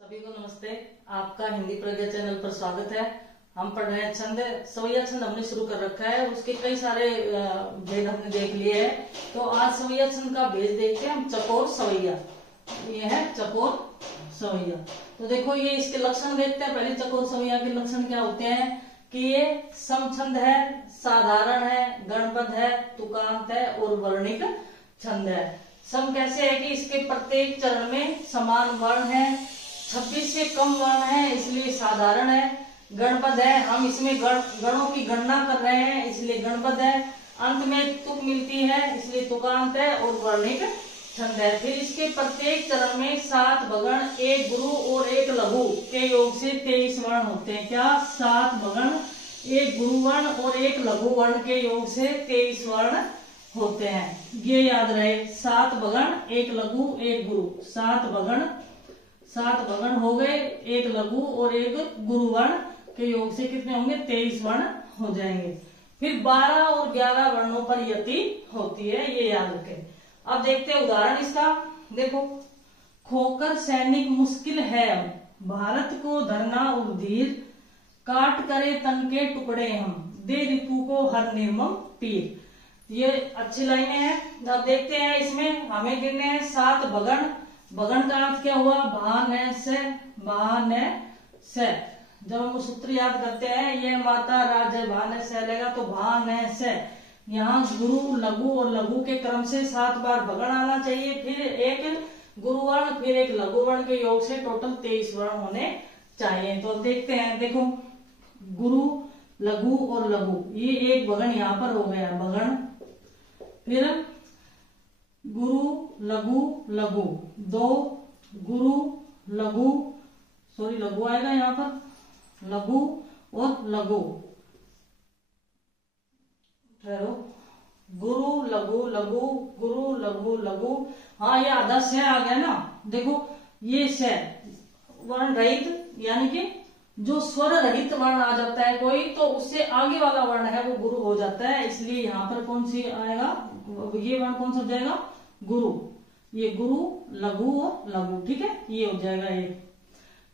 सभी को नमस्ते। आपका हिंदी प्रज्ञा चैनल पर स्वागत है। हम पढ़ रहे हैं छंद। सवैया छंद हमने शुरू कर रखा है, उसके कई सारे भेद हमने देख लिए हैं। तो आज सवैया छंद का भेद देखते हैं हम, चकोर सवैया। ये है चकोर सवैया। तो देखो ये इसके लक्षण देखते हैं। पहले चकोर सवैया के लक्षण क्या होते हैं कि ये समछंद है, साधारण है, गणपद है, तुकांत है और वर्णिक छंद है। सम कैसे है कि इसके प्रत्येक चरण में समान वर्ण है, 26 से कम वर्ण है इसलिए साधारण है। गणपद है, हम इसमें गणों की गणना कर रहे हैं इसलिए गणपद है। अंत में तुक मिलती है इसलिए तुकांत है और वर्णिक छंद है। फिर इसके प्रत्येक चरण में 7 भगण, 1 गुरु और 1 लघु के योग से 23 वर्ण होते हैं। क्या? 7 भगण, 1 गुरु वर्ण और 1 लघु वर्ण के योग से 23 वर्ण होते हैं। ये याद रहे, 7 भगण, 1 लघु, 1 गुरु। 7 भगण हो गए, 1 लघु और 1 गुरु वर्ण के योग से कितने होंगे? 23 वर्ण हो जाएंगे। फिर 12 और 11 वर्णों पर यति होती है, ये याद रखें। अब देखते हैं उदाहरण इसका। देखो, खोकर सैनिक मुश्किल है अब, भारत को धरना उधीर, काट करे तन के टुकड़े हम, दे रिपु को हर निर्मम पीर। ये अच्छी लाइनें हैं। अब देखते हैं इसमें हमें गिनने हैं 7 भगण। भगण का अर्थ क्या हुआ? भान से। जब हम सूत्र याद करते हैं, ये माता राज्य भान से लेगा तो भान से। यहाँ गुरु, लघु और लघु के क्रम से 7 बार भगण आना चाहिए, फिर 1 गुरु वर्ण, फिर 1 लघु वर्ण के योग से टोटल 23 वर्ण होने चाहिए। तो देखते हैं, देखो गुरु, लघु और लघु, ये 1 भगण यहाँ पर हो गया भगण। फिर गुरु, लघु, लघु, 2 गुरु, लघु, सॉरी लघु आएगा यहाँ पर, लघु और लघु, ठहरो, गुरु, लघु, लघु, गुरु, लघु, लघु। हाँ, ये आधा से आ गया ना। देखो ये से वर्ण रहित, यानी कि जो स्वर रहित वर्ण आ जाता है कोई, तो उससे आगे वाला वर्ण है वो गुरु हो जाता है। इसलिए यहाँ पर कौन सी आएगा? ये वर्ण कौन सा हो जाएगा? गुरु। ये गुरु, लघु और लघु, ठीक है, ये हो जाएगा ये।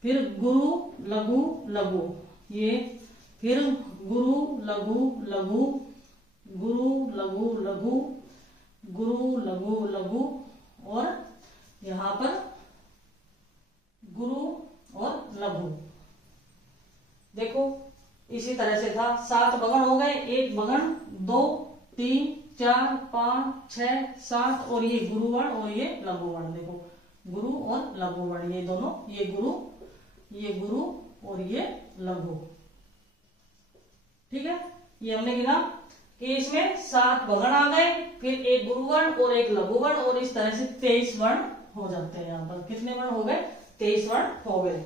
फिर गुरु, लघु, लघु, ये। फिर गुरु, लघु, लघु, गुरु, लघु, लघु, गुरु, लघु, लघु और यहाँ पर गुरु और लघु। देखो इसी तरह से था। 7 भगण हो गए, 1 भगण, 2 3 4 5 6 7 और ये गुरु वर्ण और ये लघु वर्ण। देखो गुरु और लघु वर्ण, ये दोनों, ये गुरु और ये लघु, ठीक है। ये हमने गिना कि इसमें 7 भगण आ गए, फिर 1 गुरु वर्ण और 1 लघु वर्ण, और इस तरह से 23 वर्ण हो जाते हैं। यहाँ पर कितने वर्ण हो गए? 23 वर्ण हो गए।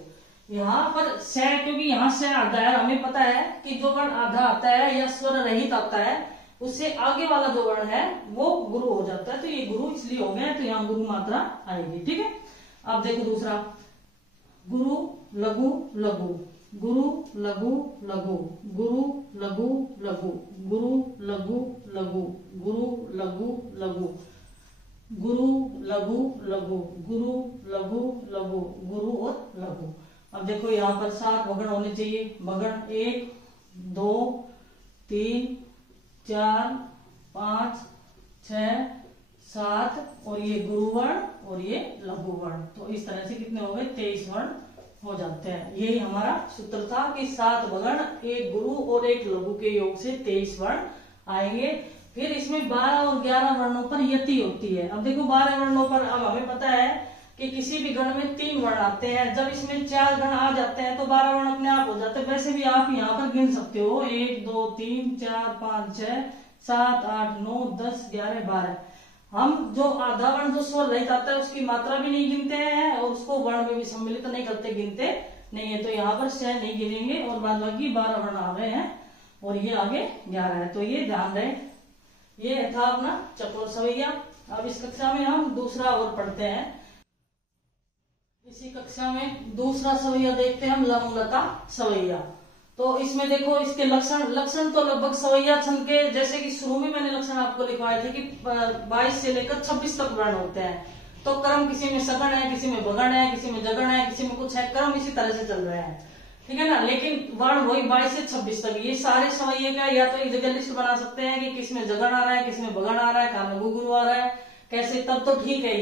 यहाँ पर से, क्योंकि यहाँ से आधा है, हमें पता है कि जो वर्ण आधा आता है या स्वर रहित आता है, उससे आगे वाला जो वर्ण है वो गुरु हो जाता है। तो ये गुरु इसलिए हो गया, तो यहाँ गुरु मात्रा आएगी, ठीक है। अब देखो दूसरा, गुरु, लघु, लघु, गुरु, लघु, लघु, गुरु, लघु, लघु, गुरु, लघु, लघु, गुरु, लघु, लघु, गुरु, लघु, लघु, गुरु, लघु, लघु, गुरु और लघु। अब देखो यहाँ पर 7 भगण होने चाहिए। भगण 1 2 3 4 5 6 7 और ये गुरु वर्ण और ये लघु वर्ण। तो इस तरह से कितने हो गए? 23 वर्ण हो जाते हैं। यही हमारा सूत्र था कि 7 भगण, 1 गुरु और 1 लघु के योग से 23 वर्ण आएंगे। फिर इसमें 12 और 11 वर्णों पर यति होती है। अब देखो 12 वर्णों पर, अब हमें पता है कि किसी भी गण में 3 वर्ण आते हैं। जब इसमें 4 गण आ जाते हैं तो 12 वर्ण अपने आप हो जाते हैं। वैसे भी आप यहाँ पर गिन सकते हो, 1 2 3 4 5 6 7 8 9 10 11 12। हम जो आधा वर्ण जो स्वर रहित आता है उसकी मात्रा भी नहीं गिनते हैं और उसको वर्ण में भी सम्मिलित नहीं करते, गिनते नहीं है। तो यहाँ पर 6 नहीं गिनेंगे और बाद बाकी 12 वर्ण आ गए हैं और ये आगे 11 है। तो ये ध्यान रहे। ये था अपना चकोर सवैया। अब इस कक्षा में हम दूसरा और पढ़ते हैं। इसी कक्षा में दूसरा सवैया देखते हैं हम, लमलता सवैया। तो इसमें देखो इसके लक्षण तो लगभग सवैया छंद के जैसे कि शुरू में मैंने लक्षण आपको लिखवाए थे कि 22 से लेकर 26 तक वर्ण होते हैं। तो क्रम किसी में सगण है, किसी में भगण है, किसी में जगण है, किसी में कुछ 6 क्रम इसी तरह से चल रहे हैं, ठीक है ना। लेकिन वर्ण वही 22 से 26 तक, ये सारे सवैये का या तो एक जगह लिस्ट बना सकते हैं कि किसमें जगन आ रहा है, किसमें बगन आ रहा है, कहाँ लघु गुरु आ रहा है, कैसे, तब तो ठीक है।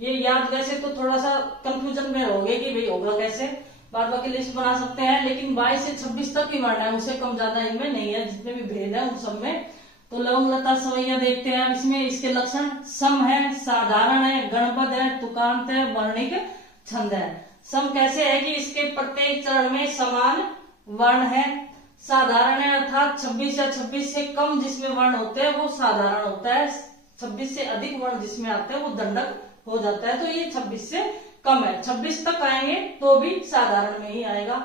ये याद वैसे तो थोड़ा सा कंफ्यूजन में हो गए कि भाई होगा कैसे, बाद बाकी लिस्ट बना सकते हैं। लेकिन 22 से 26 तक ही वर्ण है, उससे कम ज्यादा इनमें नहीं है, जितने भी भेद है उन सब में। तो लवंग लता सवैया देखते हैं इसमें। इसके लक्षण सम है, साधारण है, गणपद है, तुकांत है, वर्णिक छंद है। सम कैसे है कि इसके प्रत्येक चरण में समान वर्ण है। साधारण है अर्थात 26 या 26 से कम जिसमें वर्ण होते हैं वो साधारण होता है, 26 से अधिक वर्ण जिसमें आते हैं वो दंडक हो जाता है। तो ये 26 से कम है, 26 तक आएंगे तो भी साधारण में ही आएगा।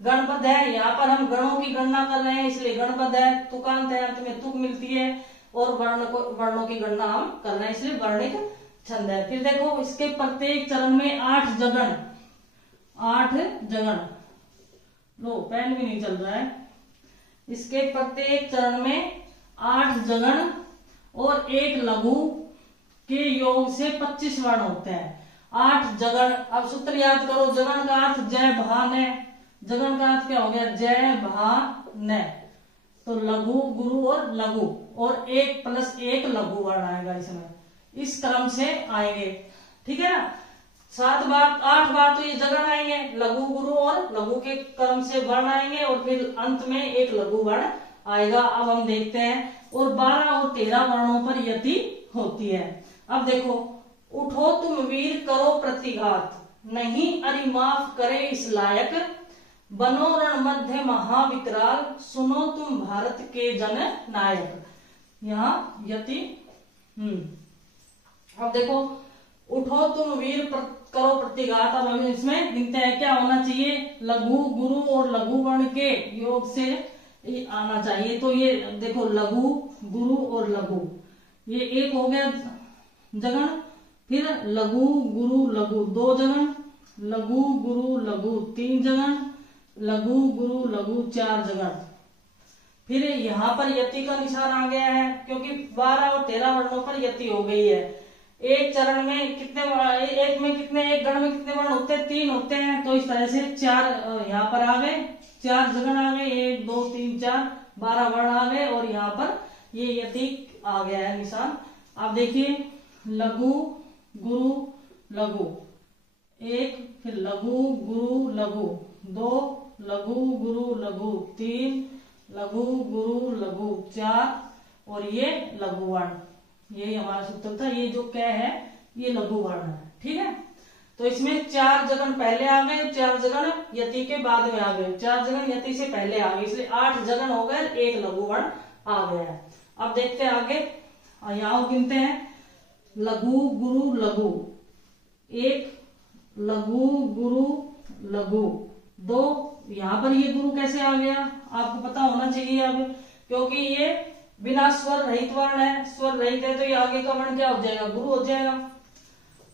गणपद है, यहाँ पर हम गणों की गणना कर रहे हैं इसलिए गणपद है। तुकांत है, अंत में तुक मिलती है, और वर्णों की गणना हम कर रहे हैं इसलिए वर्णिक छंद है। फिर देखो इसके प्रत्येक चरण में 8 जगन, 8 जगन, लो पेन भी नहीं चल रहा है। इसके प्रत्येक चरण में 8 जगन और 1 लघु के योग से 25 वर्ण होते हैं। 8 जगन, अब सूत्र याद करो। जगन का अर्थ जय भा ने, जगन का अर्थ क्या हो गया, जय भा ने। तो लघु गुरु और लघु, और 1 + 1 लघु वर्ण आएगा इसमें, इस क्रम से आएंगे, ठीक है ना। 7 बार 8 बार तो ये जगन आएंगे, लघु गुरु और लघु के क्रम से वर्ण आएंगे, और फिर अंत में 1 लघु वर्ण आएगा। अब हम देखते हैं, और 12 और 13 वर्णों पर यति होती है। अब देखो, उठो तुम वीर करो प्रतिघात, नहीं अरि माफ करे इस लायक, बनो रण मध्य महाविकराल, सुनो तुम भारत के जन नायक। यहाँ यति। अब देखो, उठो तुम वीर करो प्रतिघात। अब हम इसमें गिनते हैं क्या होना चाहिए, लघु गुरु और लघु वर्ण के योग से आना चाहिए। तो ये देखो, लघु गुरु और लघु, ये 1 हो गया जगन, फिर लघु गुरु लघु 2 जगन, लघु गुरु लघु 3 जगन, लघु गुरु लघु 4 जगन। फिर यहाँ पर यति का निशान आ गया है, क्योंकि 12 और 13 वर्णों पर यति हो गई है। एक चरण में कितने, एक में कितने, एक गण में कितने वर्ण होते हैं, 3 होते हैं। तो इस तरह से 4 यहाँ पर आ गए, 4 जगन आ गए, 1 2 3 4, 12 वर्ण आ गए, और यहाँ पर ये यति आ गया है निशान। आप देखिए, लघु गुरु लघु 1, फिर लघु गुरु लघु 2, लघु गुरु लघु 3, लघु गुरु लघु 4, और ये लघु वर्ण। ये हमारा सूत्र था। ये जो क्या है, ये लघु वर्ण है, ठीक है। तो इसमें 4 जगन पहले आ गए, 4 जगन यति के बाद में आ गए, 4 जगन यति से पहले आ गए, इसलिए 8 जगन हो गए, 1 लघु वर्ण आ गया है। अब देखते हैं आगे, यहाँ गिनते हैं। लघु गुरु लघु 1, लघु गुरु लघु 2। यहाँ पर ये गुरु कैसे आ गया, आपको पता होना चाहिए अब, क्योंकि ये बिना स्वर रहित वर्ण है। स्वर रहित है तो ये आगे का वर्ण क्या हो जाएगा, गुरु हो जाएगा।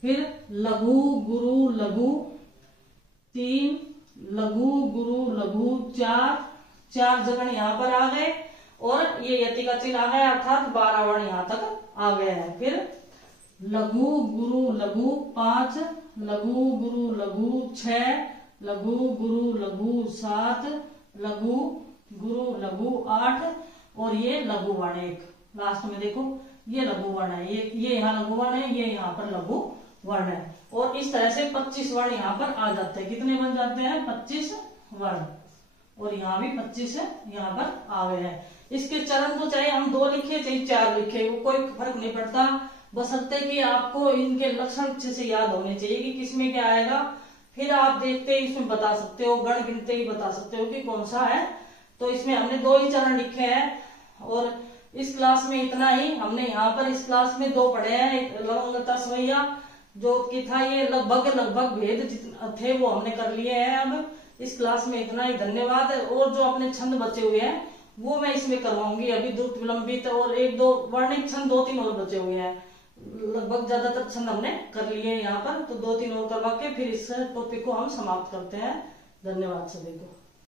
फिर लघु गुरु लघु 3, लघु गुरु लघु 4, 4 जगन यहाँ पर आ गए, और ये यति का चिन्ह आ गया, अर्थात 12 वर्ण यहाँ तक आ गए हैं। फिर लघु गुरु लघु 5, लघु गुरु लघु 6, लघु गुरु लघु 7, लघु गुरु लघु 8, और ये लघु वर्ण 1 लास्ट में देखो, ये लघु वर्ण है, ये यहाँ लघु वर्ण है, ये यहाँ पर लघु वर्ण है। और इस तरह से 25 वर्ण यहाँ पर आ जाते हैं। कितने बन जाते हैं, 25 वर्ण, और यहाँ भी 25 यहाँ पर आ गए हैं। इसके चरण तो चाहे हम 2 लिखे चाहे 4 लिखे, वो कोई फर्क नहीं पड़ता, बशर्ते कि आपको इनके लक्षण अच्छे से याद होने चाहिए कि किसमें क्या आएगा। फिर आप देखते ही इसमें बता सकते हो, गण गिनते ही बता सकते हो कि कौन सा है। तो इसमें हमने 2 ही चरण लिखे हैं, और इस क्लास में इतना ही। हमने यहाँ पर इस क्लास में 2 पढ़े हैं, एक लवंग लता सवैया जो कि था, ये लगभग भेद जितने थे वो हमने कर लिए हैं। अब इस क्लास में इतना ही, धन्यवाद। और जो अपने छंद बचे हुए हैं वो मैं इसमें करवाऊंगी अभी, द्रुत विलंबित और 1-2 वर्णिक छंद 2-3 और बचे हुए हैं। लगभग ज्यादातर छंद हमने कर लिए हैं यहाँ पर, तो 2-3 और करवा के फिर इस टॉपिक को हम समाप्त करते हैं। धन्यवाद सभी को।